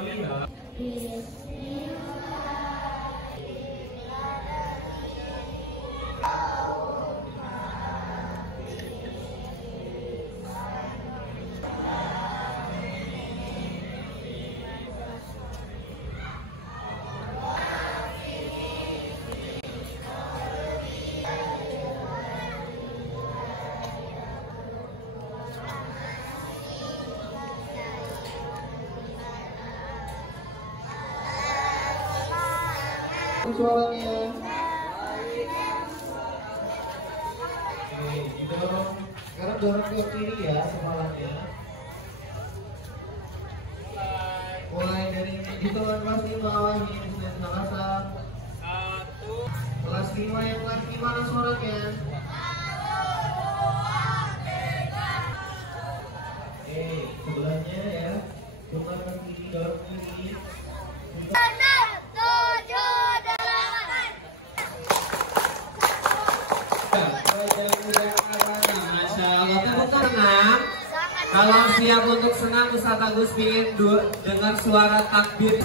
Suaranya. Oke, didorong. Sekarang dorong ke kiri ya kepalanya. Mulai dari hitungan kelas 5 lagi sudah selasa. Kelas 5 yang kelas gimana suaranya? Oke, sebelahnya ya. Coba ke kiri, dorong ke kiri. Kalau siap untuk senang, Ustaz Agus ingin dengar suara takbir.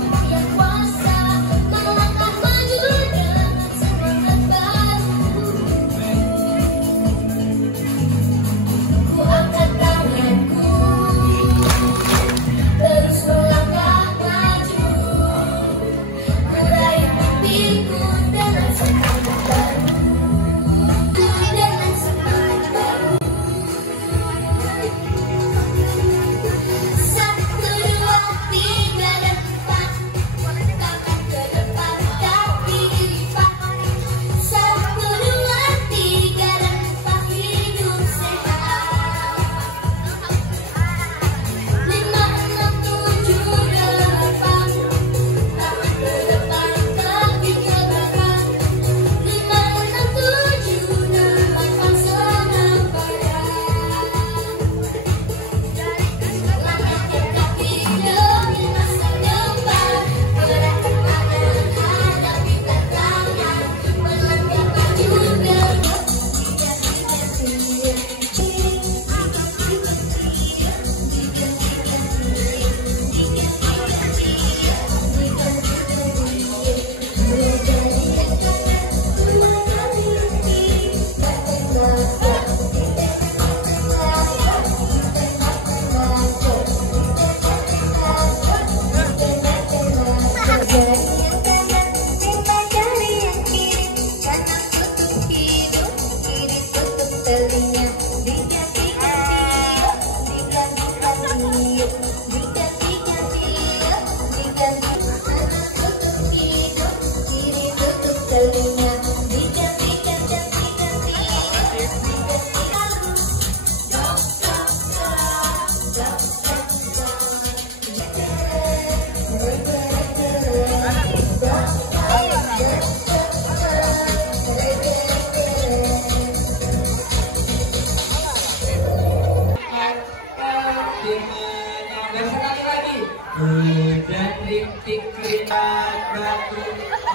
Hujan rintik keringat batu,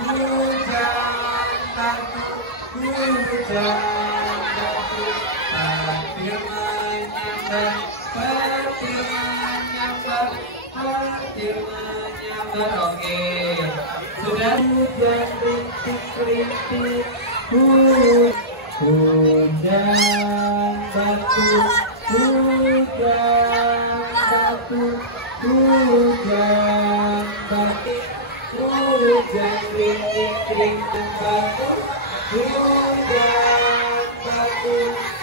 hujan batu, hujan batu, petir menyambar, petir menyambar, petir menyambar. Oke, sudah. Hujan rintik rintik, hujan batu, hujan batu. Hujan batu, hujan rintik rintik batu, hujan batu,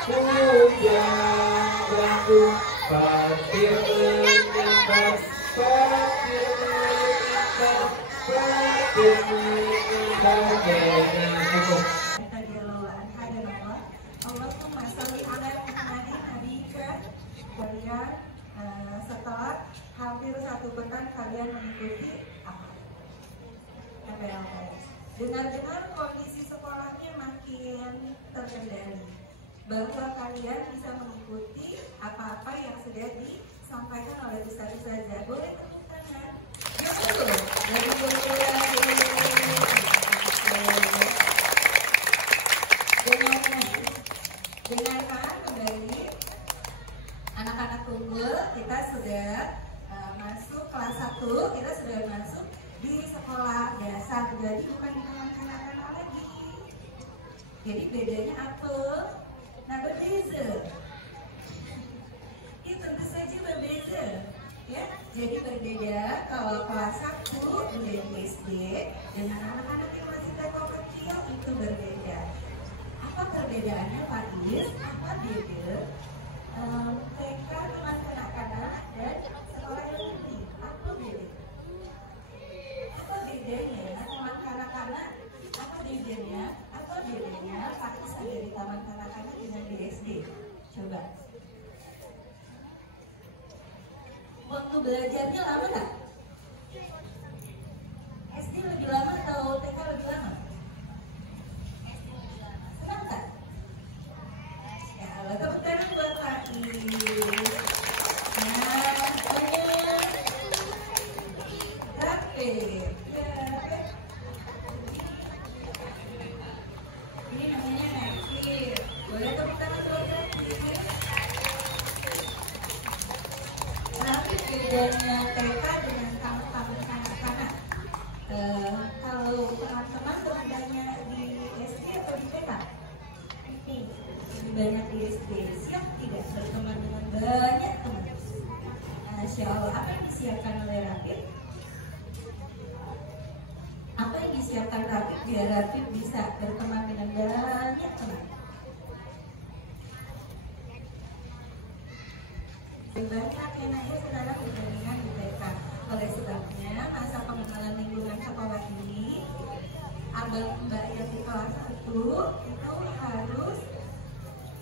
hujan batu, petir menyambar, petir menyambar, petir menyambar. Oke, nah cukup. Allahumma sholli ala Muhammadin nabiyika. Kalian setelah hampir 1 pekan kalian mengikuti apa? Dengar-dengar kondisi sekolahnya makin terkendali, bahwa kalian bisa mengikuti apa-apa yang sudah disampaikan oleh Ustaz-Ustazah. Boleh tepuk tangan? Ya betul. Dengarkan kembali anak-anak tunggul, kita sudah masuk kelas 1, kita sudah sekolah dasar, jadi bukan di taman kanak-kanak lagi. Jadi bedanya apa? Nah, berbeza. Ya tentu saja berbeza. Ya, jadi berbeda kalau kelas 1 menjadi SD dengan anak-anak yang masih level kecil itu berbeda. Apa perbedaannya Pak Is? Apa beda TK taman kanak-kanak dan sekolah yang tinggi? Apa beda? Apa bedanya taman kanak-kanak? Apa bedanya? Apa bedanya Pak Is ada di taman kanak-kanak dengan di SD? Coba. Waktu belajarnya lama nggak? SD lebih lama atau TK lebih lama? SD lebih lama. Senang nggak? Ya, tepuk tangan buat Pak Is. Nah, rapid. Ya, ini namanya rapid. Boleh tepuk tangan buat rapid. Rapid bedanya TK dengan taman kanak-kanak. Kalau teman-teman beradanya di SD atau di TK? Lebih banyak di SD. Siap tidak berteman dengan banyak teman? Masya Allah, apa yang disiapkan oleh Rapid? Apa yang disiapkan Rapid biar Rapid bisa berteman dengan banyak teman? Banyak enaknya sekarang dibandingkan di TK. Oleh sebabnya masa pengenalan lingkungan sekolah ini, abang mbak yang di kelas 1 itu harus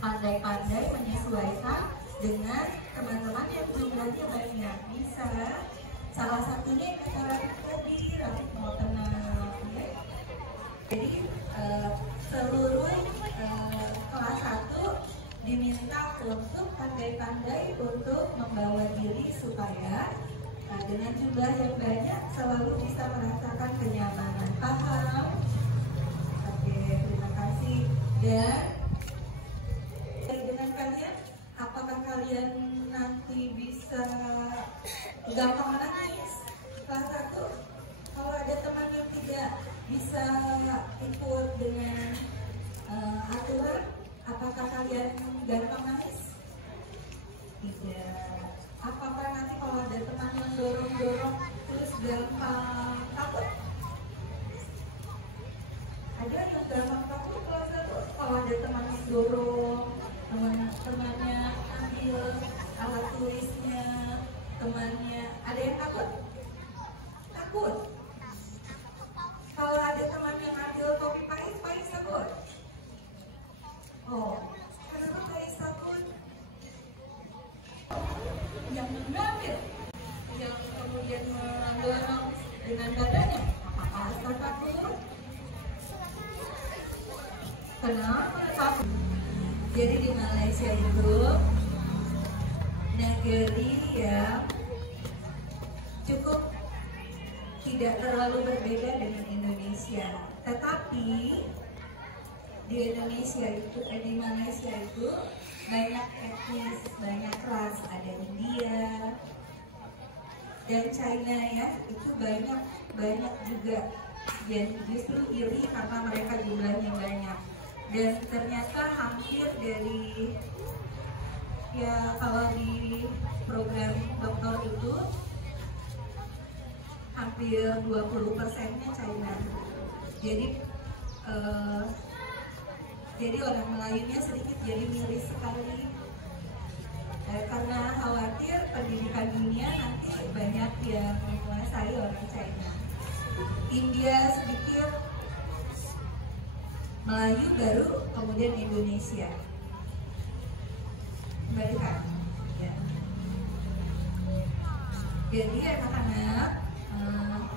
pandai-pandai menyesuaikan dengan teman-teman yang jumlahnya banyak. Bisa salah satunya cara tadi Rapid mau tenang ya. Jadi seluruh kelas 1 diminta untuk pandai-pandai untuk membawa diri supaya dengan jumlah yang banyak selalu bisa merasakan kenyamanan. Paham? Oke, terima kasih. Dan dengan kalian, apakah kalian nanti bisa gampang menangis? Kelas 1, kalau ada teman yang tidak bisa ikut dengan aturan, apakah kalian gampang nangis? Tidak. Apakah nanti kalau ada teman yang dorong-dorong terus gampang takut? Ada yang gampang takut kalau ada teman yang dorong, temannya ambil alat tulisnya, temannya ada yang takut? Takut. Kalau ada teman yang ambil kopi pahit takut? Oh, kenapa Pais takut? Yang mengambil, yang kemudian mendorong dengan badannya, apakah takut? Kenapa takut? Jadi di Malaysia itu negeri yang cukup tidak terlalu berbeda dengan Indonesia, tetapi di Indonesia itu, di Malaysia itu banyak etnis, banyak ras, ada India dan China ya, itu banyak juga yang justru iri karena mereka jumlahnya banyak. Dan ternyata hampir dari ya kalau di program dokter itu hampir 20%-nya China. Jadi orang Melayunya sedikit jadi miris sekali karena khawatir pendidikan dunia nanti banyak yang menguasai orang China. India sedikit, Melayu baru, kemudian Indonesia. Kembalikan. Ya. Jadi anak-anak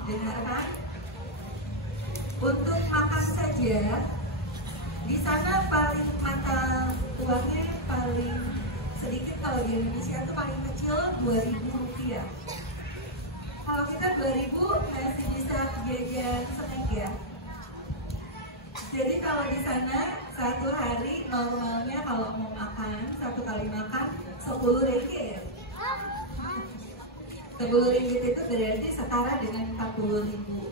dengarkan, untuk makan saja di sana paling mata uangnya paling sedikit. Kalau di Indonesia itu paling kecil 2.000 rupiah. Kalau kita 2.000 masih bisa jajan snack ya. Jadi kalau di sana satu hari normalnya kalau mau makan, satu kali makan 10 ringgit. 10 ringgit itu berarti setara dengan 40.000.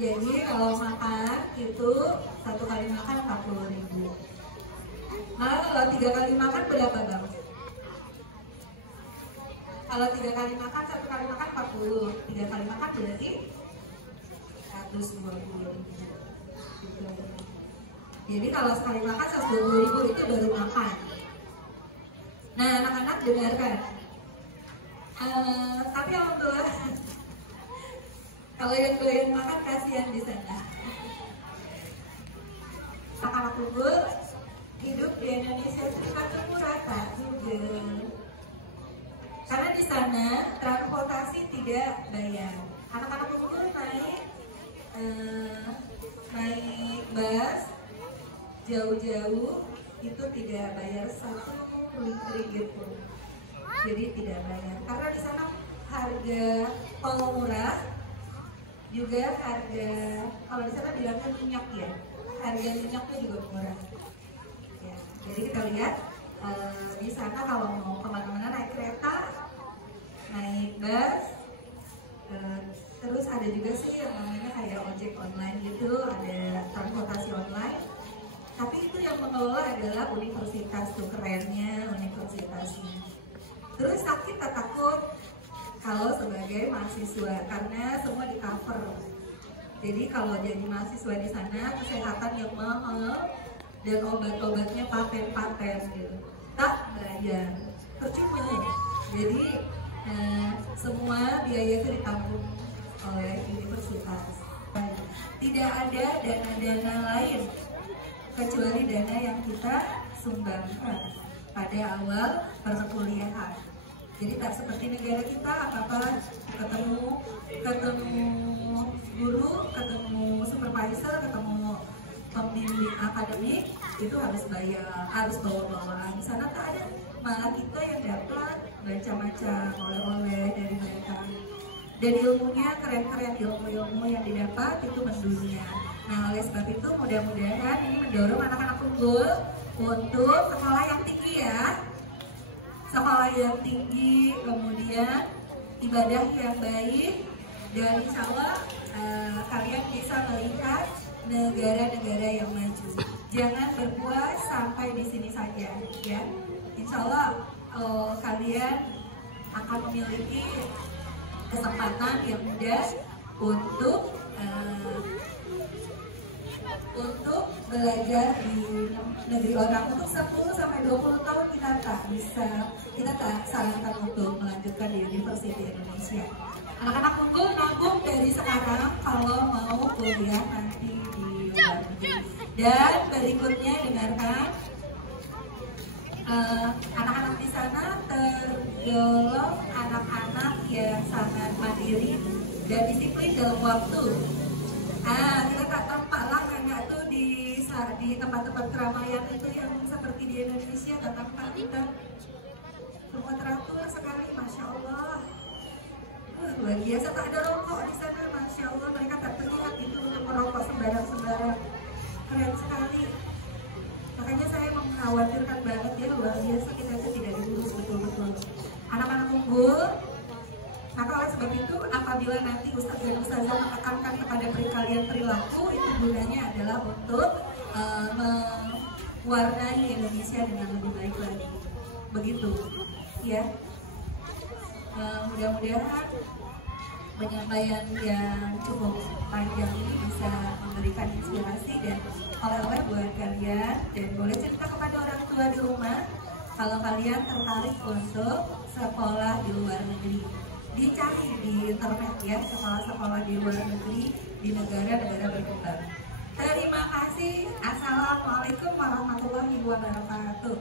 Jadi kalau makan itu satu kali makan 40.000. Nah kalau 3 kali makan berapa bang? Kalau 3 kali makan, satu kali makan 40, 3 kali makan berarti 120.000. Gitu. Jadi kalau sekali makan 120.000 itu baru makan. Nah anak-anak dengarkan. Tapi alhamdulillah kalau yang doyan makan kasihan di sana. Anak-anak unggul hidup di Indonesia itu ketemu rata juga. Karena di sana transportasi tidak bayar. Anak-anak unggul naik bus jauh-jauh itu tidak bayar 1 ringgit pun. Jadi tidak bayar. Karena di sana harga tol murah, juga harga kalau di sana bilangnya minyak ya, harga minyaknya juga murah. Ya, jadi kita lihat di sana kalau mau kemana-mana naik kereta, naik bus, terus ada juga sih yang namanya kayak ojek online gitu, ada transportasi online. Tapi itu yang mengelola adalah universitas, tuh kerennya universitasnya. Terus sakit tak takut kalau sebagai mahasiswa karena semua di cover. Jadi kalau jadi mahasiswa di sana kesehatan yang mahal dan obat-obatnya paten-paten gitu, tak bayar, percuma. Jadi semua biaya itu ditanggung oleh universitas. Tidak ada dana-dana lain kecuali dana yang kita sumbangkan pada awal perkuliahan. Jadi tak seperti negara kita, apa-apa ketemu guru, ketemu supervisor, ketemu pembimbing akademik itu harus bayar, harus bawa-bawaan. Di sana tak ada, malah kita yang dapat macam-macam oleh-oleh dari mereka. Dan ilmunya keren-keren, ilmu-ilmu yang didapat itu mendunia. Nah oleh sebab itu mudah-mudahan ini mendorong anak-anak unggul untuk sekolah yang tinggi ya. Sekolah yang tinggi, kemudian ibadah yang baik, dan insya Allah kalian bisa melihat negara-negara yang maju. Jangan berpuas sampai di sini saja ya. Insya Allah kalian akan memiliki kesempatan yang mudah untuk belajar di negeri orang. Untuk 10-20 tahun kita tak sarankan untuk melanjutkan di University Indonesia. Anak-anak unggul nabung dari sekarang kalau mau kuliah nanti di luar negeri. Dan berikutnya dengarkan, anak-anak di sana tergolong anak-anak yang sangat mandiri dan disiplin dalam waktu. Kita tak tampak lah kayak tuh di tempat-tempat keramaian itu yang seperti di Indonesia, tak tampak kita semua teratur sekali, masya Allah. Luar biasa, tak ada rokok di sana, masya Allah. Mereka tak terlihat itu untuk merokok sembarang-sembarang, keren sekali. Makanya saya mengkhawatirkan banget ya, luar biasa kita itu tidak diurus betul-betul. Anak-anak unggul. Maka oleh sebab itu apabila nanti Ustadz dan Ustazah menekankan kepada kalian perilaku, itu gunanya adalah untuk mewarnai Indonesia dengan lebih baik lagi. Begitu ya. Mudah-mudahan penyampaian yang cukup panjang ini bisa memberikan inspirasi dan oleh-oleh buat kalian, dan boleh cerita kepada orang tua di rumah kalau kalian tertarik untuk sekolah di luar negeri. Dicari di internet ya, sekolah-sekolah di luar negeri di negara-negara berkembang. Terima kasih. Assalamualaikum warahmatullahi wabarakatuh.